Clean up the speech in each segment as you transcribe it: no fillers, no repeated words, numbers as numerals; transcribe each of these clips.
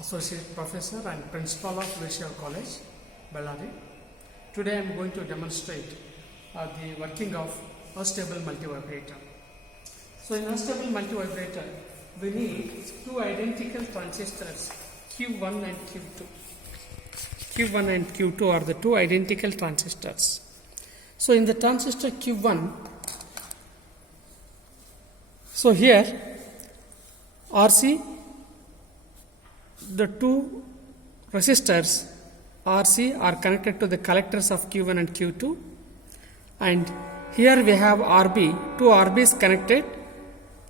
Associate Professor and Principal of Vishal College, Bellary. Today I am going to demonstrate the working of astable multivibrator. So in astable multivibrator, we need two identical transistors Q1 and Q2. Q1 and Q2 are the two identical transistors. So in the transistor Q1, so here RC, the two resistors RC are connected to the collectors of Q1 and Q2, and here we have RB, two RBs connected,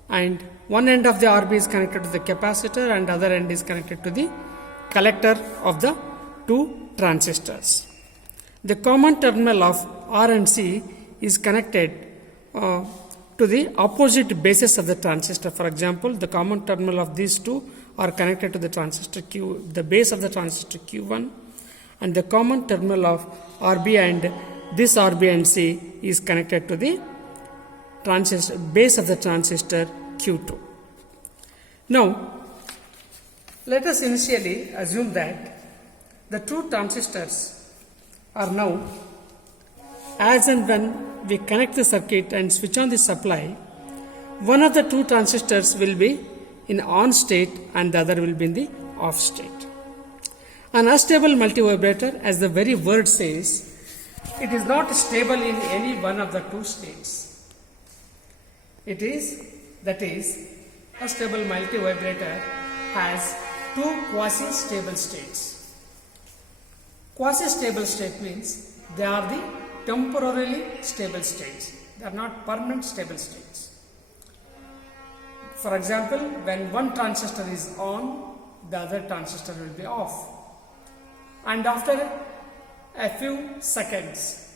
and one end of the RB is connected to the capacitor and other end is connected to the collector of the two transistors. The common terminal of R and C is connected to the opposite bases of the transistor. For example, the common terminal of these two are connected to the transistor Q, the base of the transistor Q1, and the common terminal of RB and this RB and C is connected to the transistor base of the transistor Q2. Now, let us initially assume that the two transistors are now, as and when we connect the circuit and switch on the supply, one of the two transistors will be in on state and the other will be in the off state. An astable multivibrator, as the very word says, it is not stable in any one of the two states. It is, that is, a stable multivibrator has two quasi-stable states. Quasi-stable state means they are the temporarily stable states. They are not permanent stable states. For example, when one transistor is on, the other transistor will be off. And after a few seconds,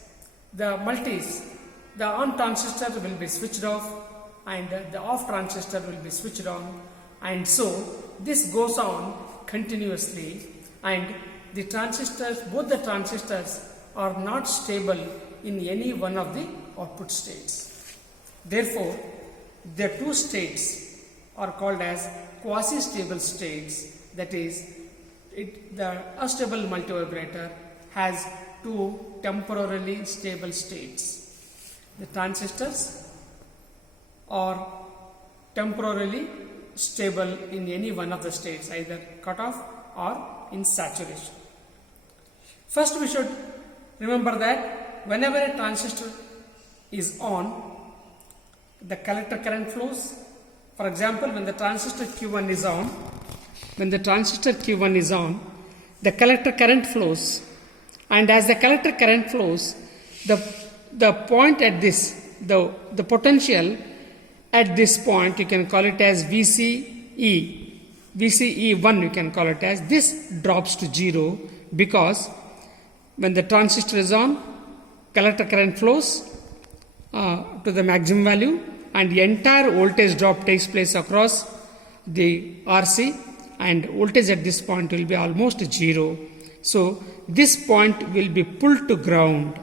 the on transistor will be switched off and the off transistor will be switched on, and so this goes on continuously, and the transistors, both the transistors are not stable in any one of the output states. Therefore, the two states are called as quasi-stable states. That is, the astable multivibrator has two temporarily stable states. The transistors are temporarily stable in any one of the states, either cutoff or in saturation. First, we should remember that whenever a transistor is on, the collector current flows. For example, when the transistor Q1 is on, the collector current flows, and as the collector current flows, the point at this, the potential at this point, you can call it as VCE, VCE1 you can call it as, this drops to 0 because when the transistor is on, collector current flows to the maximum value, and the entire voltage drop takes place across the RC, and voltage at this point will be almost 0. So this point will be pulled to ground.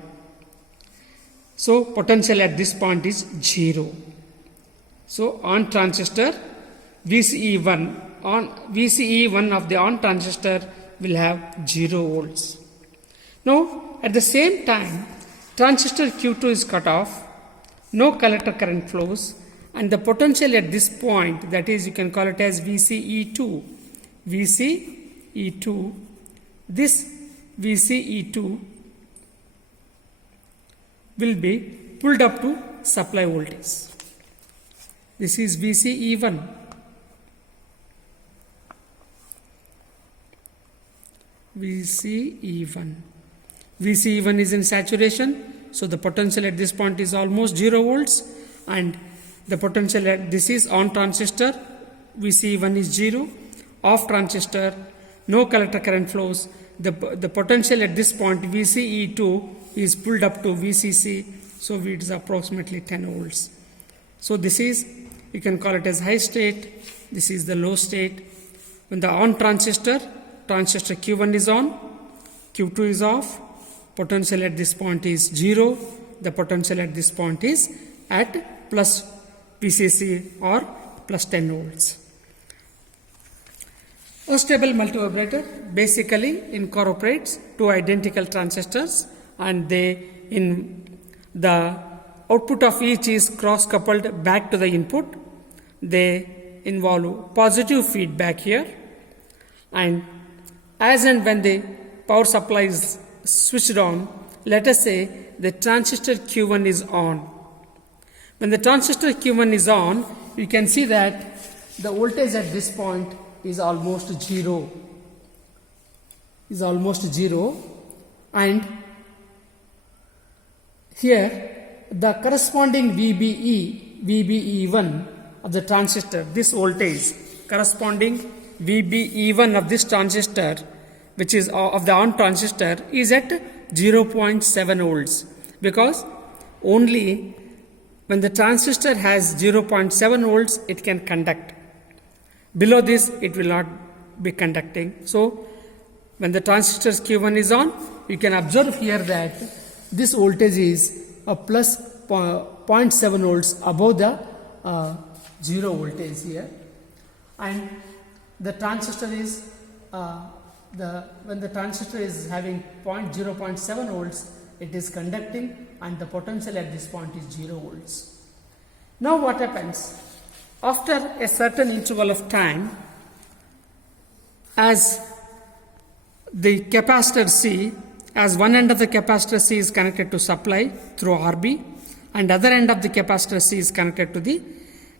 So potential at this point is 0. So on transistor VCE1 of the on transistor will have 0 volts. Now at the same time, transistor Q2 is cut off, no collector current flows, and the potential at this point, that is, you can call it as VCE2. VCE2, this VCE2 will be pulled up to supply voltage. This is VCE1. VCE1 is in saturation, so the potential at this point is almost 0 volts, and the potential at this is on transistor, VCE1 is 0, off transistor, no collector current flows, the potential at this point VCE2 is pulled up to VCC, so it is approximately 10 volts. So this is, you can call it as high state, this is the low state. When the on transistor Q1 is on, Q2 is off, potential at this point is 0, the potential at this point is at plus VCC or plus 10 volts. Stable multivibrator basically incorporates two identical transistors, and the output of each is cross coupled back to the input. They involve positive feedback here, and as and when the power supply is switched on, let us say the transistor Q1 is on. When the transistor Q1 is on, you can see that the voltage at this point is almost zero. And here the corresponding VBE1 of the transistor, this voltage corresponding VBE1 of this transistor, which is of the on transistor, is at 0.7 volts, because only when the transistor has 0.7 volts it can conduct. Below this it will not be conducting. So when the transistor Q1 is on, you can observe here that this voltage is a plus 0.7 volts above the 0 voltage here, and the transistor is when the transistor is having 0.7 volts, it is conducting, and the potential at this point is 0 volts. Now what happens? After a certain interval of time, as the capacitor C, as one end of the capacitor C is connected to supply through RB, and other end of the capacitor C is connected to the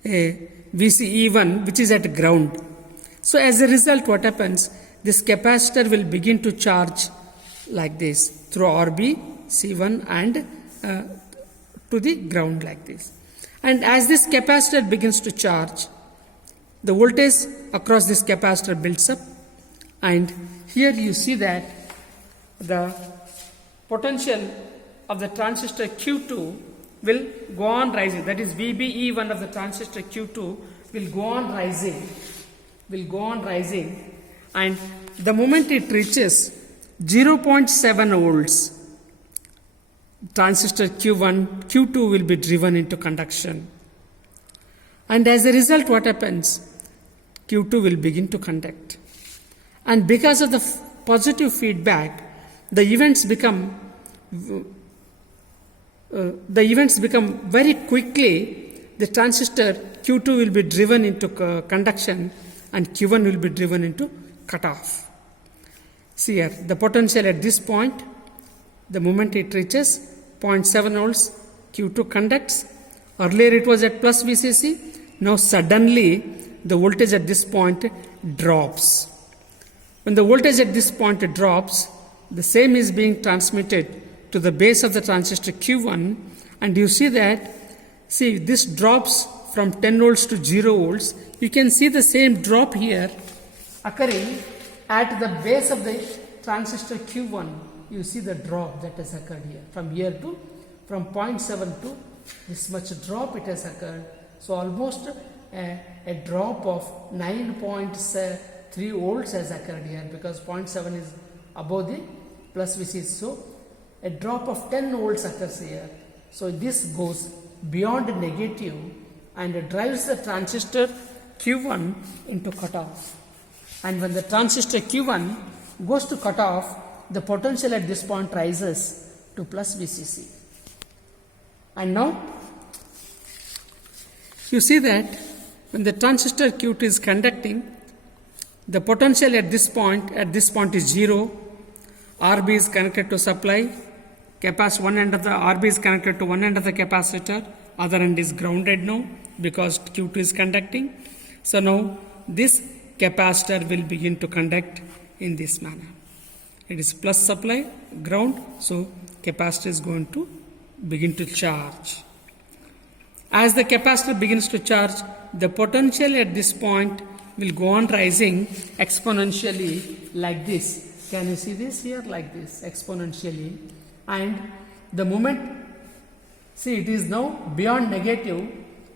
VCE1, which is at ground. So as a result, what happens? This capacitor will begin to charge like this through RB, C1 and to the ground like this. And as this capacitor begins to charge, the voltage across this capacitor builds up, and here you see that the potential of the transistor Q2 will go on rising. That is VBE1 of the transistor Q2 will go on rising, and the moment it reaches 0.7 volts, transistor Q2 will be driven into conduction, and as a result what happens? Q2 will begin to conduct, and because of the positive feedback, the events become very quickly. The transistor Q2 will be driven into conduction, and Q1 will be driven into cutoff. See here, the potential at this point, the moment it reaches 0.7 volts, Q2 conducts. Earlier it was at plus VCC. Now suddenly the voltage at this point drops. When the voltage at this point drops, the same is being transmitted to the base of the transistor Q1, and you see that, this drops from 10 volts to 0 volts. You can see the same drop here occurring at the base of the transistor Q1. You see the drop that has occurred here from 0.7 to this much drop it has occurred. So almost a drop of 9.3 volts has occurred here, because 0.7 is above the plus VCC. So a drop of 10 volts occurs here. So this goes beyond negative and drives the transistor Q1 into cutoff. And when the transistor Q1 goes to cutoff, the potential at this point rises to plus VCC. And now you see that when the transistor Q2 is conducting, the potential at this point is 0. RB is connected to supply. One end of the RB is connected to one end of the capacitor, other end is grounded now because Q2 is conducting. So now this capacitor will begin to conduct in this manner. It is plus supply, ground, so capacitor is going to begin to charge. As the capacitor begins to charge, the potential at this point will go on rising exponentially like this. Can you see this here? Like this, exponentially. And the moment, it is now beyond negative,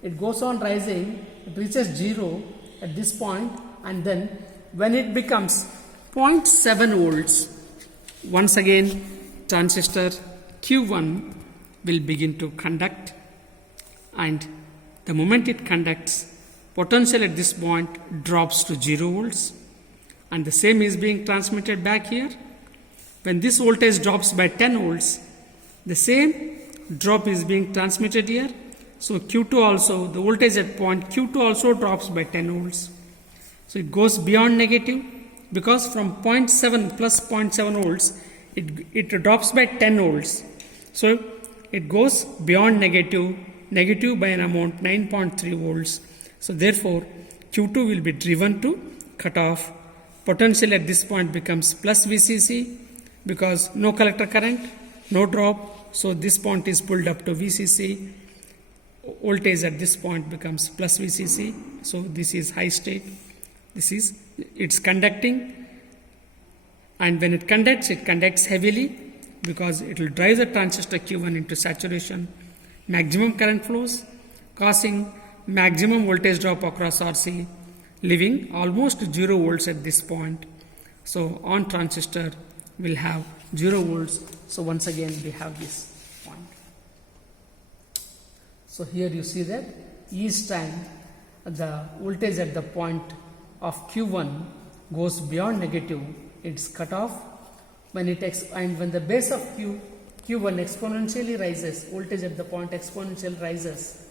it goes on rising, it reaches 0 at this point, and then when it becomes 0.7 volts, once again transistor Q1 will begin to conduct, and the moment it conducts, potential at this point drops to 0 volts, and the same is being transmitted back here. When this voltage drops by 10 volts, the same drop is being transmitted here. So Q2 also, the voltage at point Q2 also drops by 10 volts. So it goes beyond negative, because from 0.7 plus 0.7 volts, it drops by 10 volts. So it goes beyond negative by an amount 9.3 volts. So therefore, Q2 will be driven to cutoff. Potential at this point becomes plus VCC, because no collector current, no drop. So this point is pulled up to VCC. Voltage at this point becomes plus VCC. So this is high state. It's conducting, and when it conducts heavily, because it will drive the transistor Q1 into saturation. Maximum current flows, causing maximum voltage drop across RC, leaving almost 0 volts at this point. So on transistor will have 0 volts. So once again we have this point. So here you see that each time the voltage at the point of Q1 goes beyond negative, it's cut off. When the base of Q1 exponentially rises, voltage at the point exponentially rises,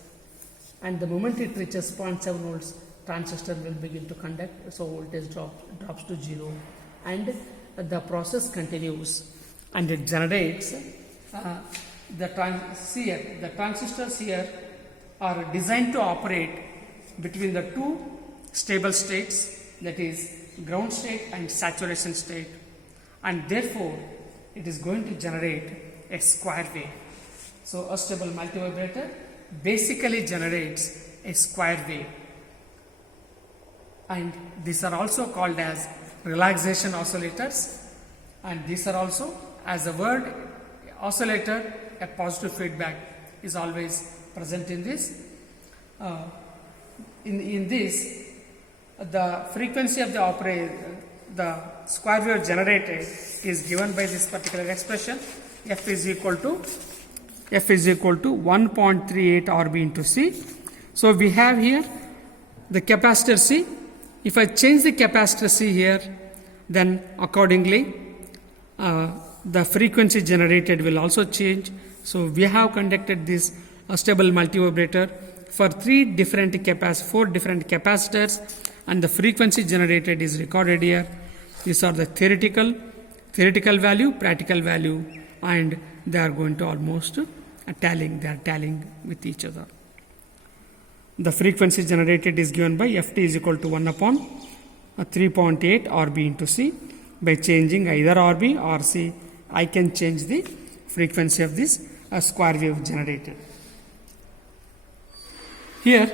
and the moment it reaches 0.7 volts, transistor will begin to conduct, so voltage drops to 0, and the process continues, and it generates the transistors here are designed to operate between the two stable states, that is ground state and saturation state, and therefore it is going to generate a square wave. So a stable multivibrator basically generates a square wave, and these are also called as relaxation oscillators, and these are also, as the word oscillator, a positive feedback is always present in this. In this, the frequency of the square wave generated is given by this particular expression. F is equal to 1.38 Rb into C. So we have here the capacitor C. If I change the capacitor C here, then accordingly the frequency generated will also change. So we have conducted this stable multivibrator for 4 different capacitors, and the frequency generated is recorded here. These are the theoretical value, practical value, and they are going to almost tallying with each other. The frequency generated is given by Ft is equal to 1 upon 3.8 Rb into C. By changing either Rb or C, I can change the frequency of this square wave generated. Here,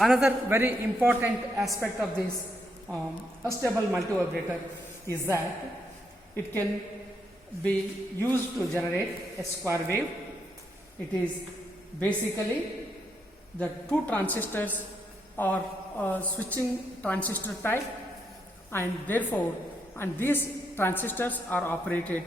another very important aspect of this stable multivibrator is that it can be used to generate a square wave. It is basically the two transistors are switching transistor type, and therefore these transistors are operated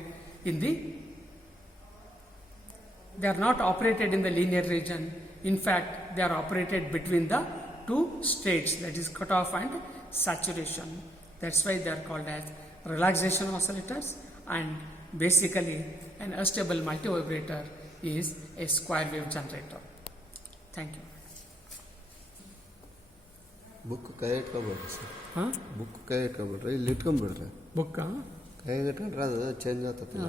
they are not operated in the linear region. In fact, they are operated between the two states, that is cutoff and saturation. That's why they are called as relaxation oscillators, and basically an astable multivibrator is a square wave generator. Thank you. Book कहे का बोल रहे हाँ book कहे का बोल रहे late कम बढ़ रहा है बुक का कहे का रहा चेंज आता था